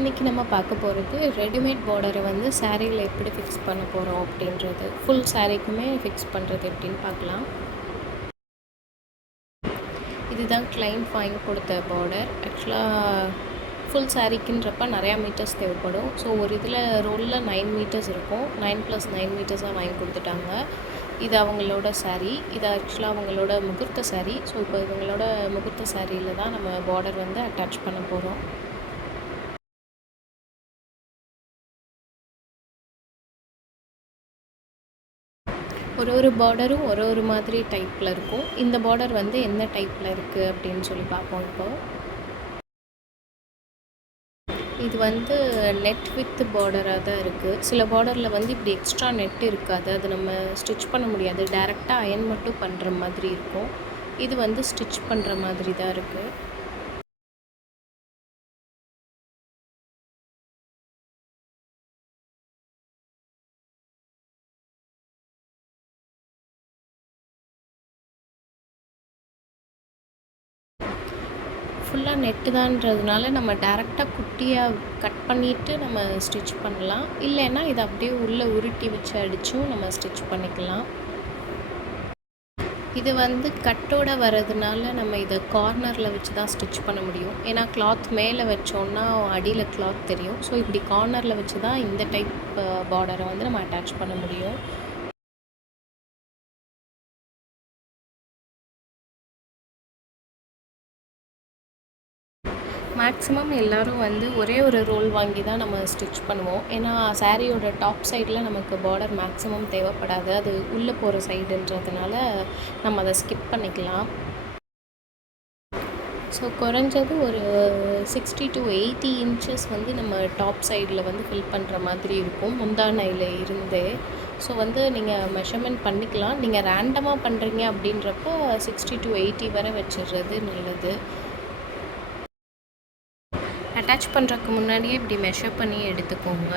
இன்றைக்கி நம்ம பார்க்க போகிறது ரெடிமேட் பார்டரை வந்து சாரியில் எப்படி ஃபிக்ஸ் பண்ண போகிறோம் அப்படின்றது. ஃபுல் சாரீக்குமே ஃபிக்ஸ் பண்ணுறது எப்படின்னு பார்க்கலாம். இதுதான் கிளைண்ட் வாங்கி கொடுத்த பார்டர். ஆக்சுவலாக ஃபுல் சாரீக்குன்றப்ப நிறையா மீட்டர்ஸ் தேவைப்படும். ஸோ ஒரு இதில் ரோலில் 9 மீட்டர்ஸ் இருக்கும். 9+9 மீட்டர்ஸாக வாங்கி கொடுத்துட்டாங்க. இது அவங்களோட சாரீ. இது ஆக்சுவலாக அவங்களோட முகூர்த்த சாரீ. ஸோ இப்போ இவங்களோட முகூர்த்த சாரியில் தான் நம்ம பார்டர் வந்து அட்டாச் பண்ண போகிறோம். ஒரு பார்டரும் ஒரு மாதிரி டைப்பில் இருக்கும். இந்த பார்டர் வந்து எந்த டைப்பில் இருக்குது அப்படின்னு சொல்லி பார்ப்போம் இப்போ. இது வந்து நெட் வித் பார்டராக தான் இருக்குது. சில பார்டரில் வந்து இப்படி எக்ஸ்ட்ரா நெட் இருக்காது. அது நம்ம ஸ்டிச் பண்ண முடியாது. டைரெக்டாக அயன் மட்டும் பண்ணுற மாதிரி இருக்கும். இது வந்து ஸ்டிச் பண்ணுற மாதிரி தான் இருக்குது. ஃபுல்லாக நெட்டு தான்றதுனால நம்ம டேரெக்டாக குட்டியாக கட் பண்ணிவிட்டு நம்ம ஸ்டிச் பண்ணலாம். இல்லைன்னா இதை அப்படியே உள்ளே உருட்டி வச்சு அடித்தும் நம்ம ஸ்டிச் பண்ணிக்கலாம். இது வந்து கட்டோடு வர்றதுனால நம்ம இதை கார்னரில் வச்சு தான் ஸ்டிச் பண்ண முடியும். ஏன்னா கிளாத் மேலே வச்சோன்னா அடியில் கிளாத் தெரியும். ஸோ இப்படி கார்னரில் வச்சு தான் இந்த டைப் பார்டரை வந்து நம்ம அட்டாச் பண்ண முடியும். மேக்ஸிமம் எல்லோரும் வந்து ஒரே ஒரு ரோல் வாங்கி தான் நம்ம ஸ்டிச் பண்ணுவோம். ஏன்னா சாரியோட டாப் சைடில் நமக்கு பார்டர் மேக்ஸிமம் தேவைப்படாது. அது உள்ளே போகிற சைடுன்றதுனால நம்ம அதை ஸ்கிப் பண்ணிக்கலாம். ஸோ குறைஞ்சது ஒரு 60 to 80 இன்ச்சஸ் வந்து நம்ம டாப் சைடில் வந்து ஃபில் பண்ணுற மாதிரி இருக்கும் முந்தானையில் இருந்து. ஸோ வந்து நீங்கள் மெஷர்மெண்ட் பண்ணிக்கலாம். நீங்கள் ரேண்டமாக பண்ணுறீங்க அப்படின்றப்ப 60 to 80 வரை வச்சிடுறது நல்லது. அட்டாச் பண்ணுறதுக்கு முன்னாடியே இப்படி மெஷர் பண்ணி எடுத்துக்கோங்க.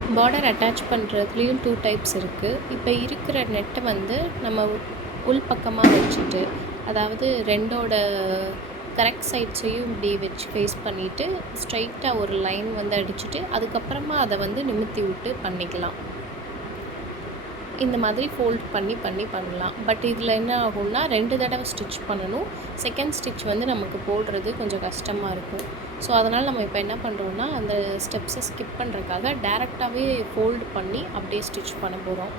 பார்டர் அட்டாச் பண்ணுறதுலேயும் 2 டைப்ஸ் இருக்குது. இப்போ இருக்கிற நெட்டை வந்து நம்ம உள் பக்கமாக வச்சுட்டு, அதாவது ரெண்டோட கரெக்ட் சைட்ஸையும் இப்படி வச்சு ஃபேஸ் பண்ணிவிட்டு ஸ்ட்ரைட்டாக ஒரு லைன் வந்து அடிச்சுட்டு அதுக்கப்புறமா அதை வந்து நிமித்தி விட்டு பண்ணிக்கலாம். இந்த மாதிரி ஃபோல்ட் பண்ணி பண்ணலாம். பட் இதில் என்ன ஆகும்னா 2 தடவை ஸ்டிச் பண்ணணும். செகண்ட் ஸ்டிச் வந்து நமக்கு போடுறது கொஞ்சம் கஷ்டமாக இருக்கும். ஸோ அதனால் நம்ம இப்போ என்ன பண்ணுறோன்னா அந்த ஸ்டெப்ஸை ஸ்கிப் பண்ணுறதுக்காக டேரெக்டாகவே ஃபோல்டு பண்ணி அப்படியே ஸ்டிச் பண்ண போகிறோம்.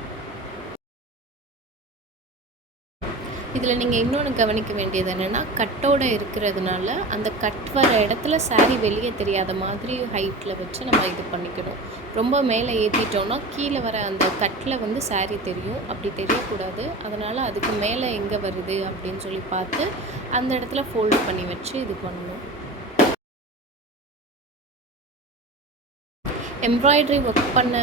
இதில் நீங்கள் இன்னொன்று கவனிக்க வேண்டியது என்னென்னா, கட்டோடு இருக்கிறதுனால அந்த கட் வர இடத்துல சாரீ வெளியே தெரியாத மாதிரி ஹைட்டில் வச்சு நம்ம இது பண்ணிக்கணும். ரொம்ப மேலே ஏற்றிட்டோன்னா கீழே வர அந்த கட்டில் வந்து சாரீ தெரியும். அப்படி தெரியக்கூடாது. அதனால் அதுக்கு மேலே எங்கே வருது அப்படின்னு சொல்லி பார்த்து அந்த இடத்துல ஃபோல்டு பண்ணி வச்சு இது பண்ணணும். எம்ப்ராய்டரி ஒர்க் பண்ண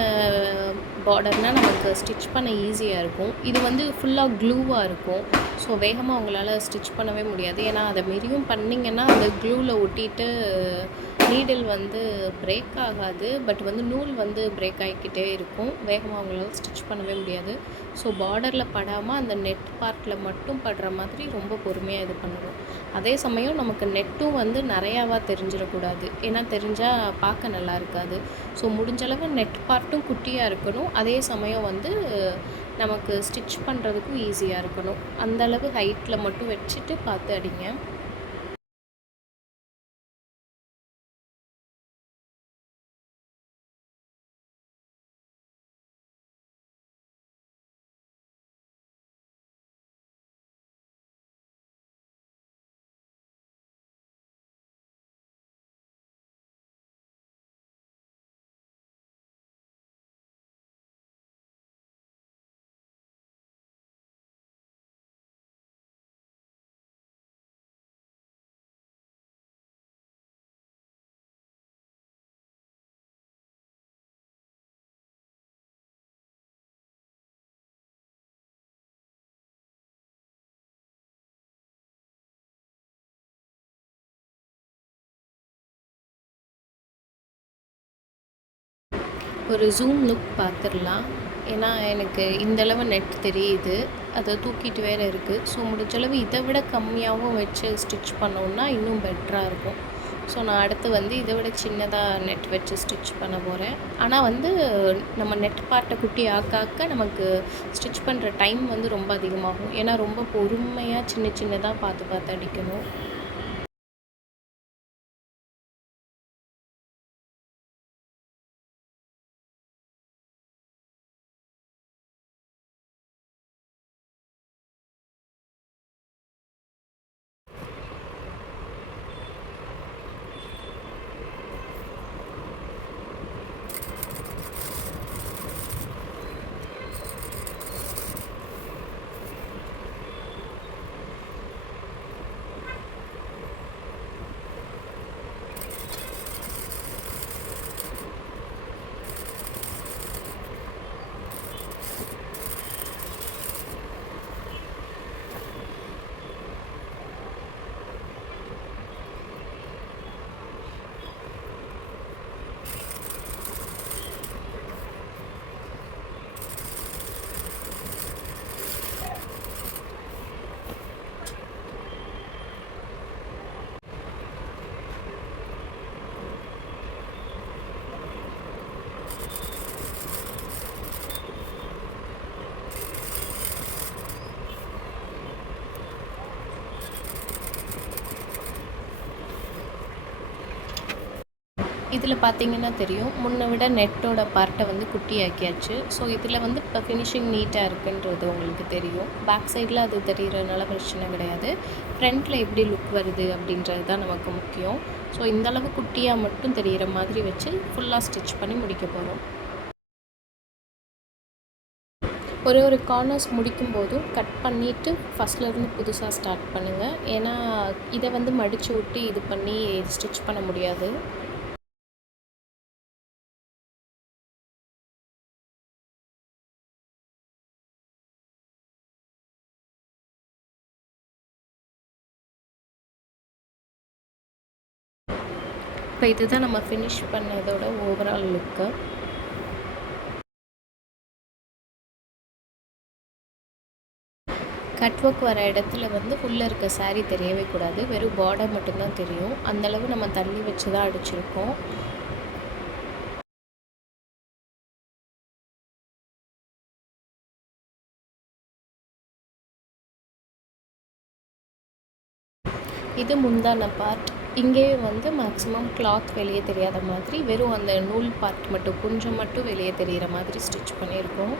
பார்டர்னால் நமக்கு ஸ்டிச் பண்ண ஈஸியாக இருக்கும். இது வந்து ஃபுல்லாக க்ளூவாக இருக்கும். ஸோ வேகமாக உங்களால் ஸ்டிச் பண்ணவே முடியாது. ஏன்னா அதை மீறியும் பண்ணிங்கன்னா அந்த க்ளூவில் ஒட்டிட்டு நீடில் வந்து பிரேக் ஆகாது. பட் வந்து நூல் வந்து பிரேக் ஆகிக்கிட்டே இருக்கும். வேகமாக உங்களால் ஸ்டிச் பண்ணவே முடியாது. ஸோ பார்டரில் படாமல் அந்த நெட் பார்ட்டில் மட்டும் படுற மாதிரி ரொம்ப பொறுமையாக இது பண்ணணும். அதே சமயம் நமக்கு நெட்டும் வந்து நிறையாவாக தெரிஞ்சிடக்கூடாது. ஏன்னா தெரிஞ்சால் பார்க்க நல்லா இருக்காது. ஸோ முடிஞ்சளவு நெட் பார்ட்டும் குட்டியாக இருக்கணும். அதே சமயம் வந்து நமக்கு ஸ்டிச் பண்ணுறதுக்கும் ஈஸியாக இருக்கணும். அந்தளவு ஹைட்டில் மட்டும் வச்சுட்டு பார்த்து அடிங்க. ஒரு ஜூம் லுக் பார்த்துடலாம். ஏன்னா எனக்கு இந்தளவு நெட் தெரியுது. அதை தூக்கிட்டு வேறு இருக்குது. ஸோ முடிஞ்சளவு இதை விட கம்மியாகவும் வச்சு ஸ்டிச் பண்ணோன்னா இன்னும் பெட்டராக இருக்கும். ஸோ நான் அடுத்து வந்து இதை விட சின்னதாக நெட் வச்சு ஸ்டிச் பண்ண போகிறேன். ஆனால் வந்து நம்ம நெட் பார்ட்டை குட்டி ஆக்க நமக்கு ஸ்டிச் பண்ணுற டைம் வந்து ரொம்ப அதிகமாகும். ஏன்னா ரொம்ப பொறுமையாக சின்ன சின்னதாக பார்த்து பார்த்து அடிக்கணும். இதில் பார்த்தீங்கன்னா தெரியும், முன்னை விட நெட்டோட பார்ட்டை வந்து குட்டியாக்கியாச்சு. ஸோ இதில் வந்து இப்போ ஃபினிஷிங் நீட்டாக இருக்குன்றது உங்களுக்கு தெரியும். பேக் சைடில் அது தெரிகிறதுனால பிரச்சனை கிடையாது. ஃப்ரண்ட்டில் எப்படி லுக் வருது அப்படின்றது தான் நமக்கு முக்கியம். ஸோ இந்தளவு குட்டியாக மட்டும் தெரிகிற மாதிரி வச்சு ஃபுல்லாக ஸ்டிச் பண்ணி முடிக்க போகிறோம். ஒரு கார்னர்ஸ் முடிக்கும்போதும் கட் பண்ணிவிட்டு ஃபஸ்ட்லேருந்து புதுசாக ஸ்டார்ட் பண்ணுங்கள். ஏன்னா இதை வந்து மடித்து விட்டு இது பண்ணி ஸ்டிச் பண்ண முடியாது. இப்போ இதுதான் நம்ம ஃபினிஷ் பண்ணதோட ஓவரால் லுக்கு. கட் ஒர்க் வர இடத்துல வந்து உள்ளே இருக்க சாரீ தெரியவே கூடாது. வெறும் பார்டர் மட்டும்தான் தெரியும். அந்தளவு நம்ம தள்ளி வச்சு தான் அடிச்சிருக்கோம். இது முந்தான பார்ட். இங்கேயே வந்து மேக்ஸிமம் கிளாத் வெளியே தெரியாத மாதிரி வெறும் அந்த நூல் பார்ட் மட்டும் கொஞ்சம் மட்டும் வெளியே தெரிகிற மாதிரி ஸ்டிச் பண்ணியிருக்கோம்.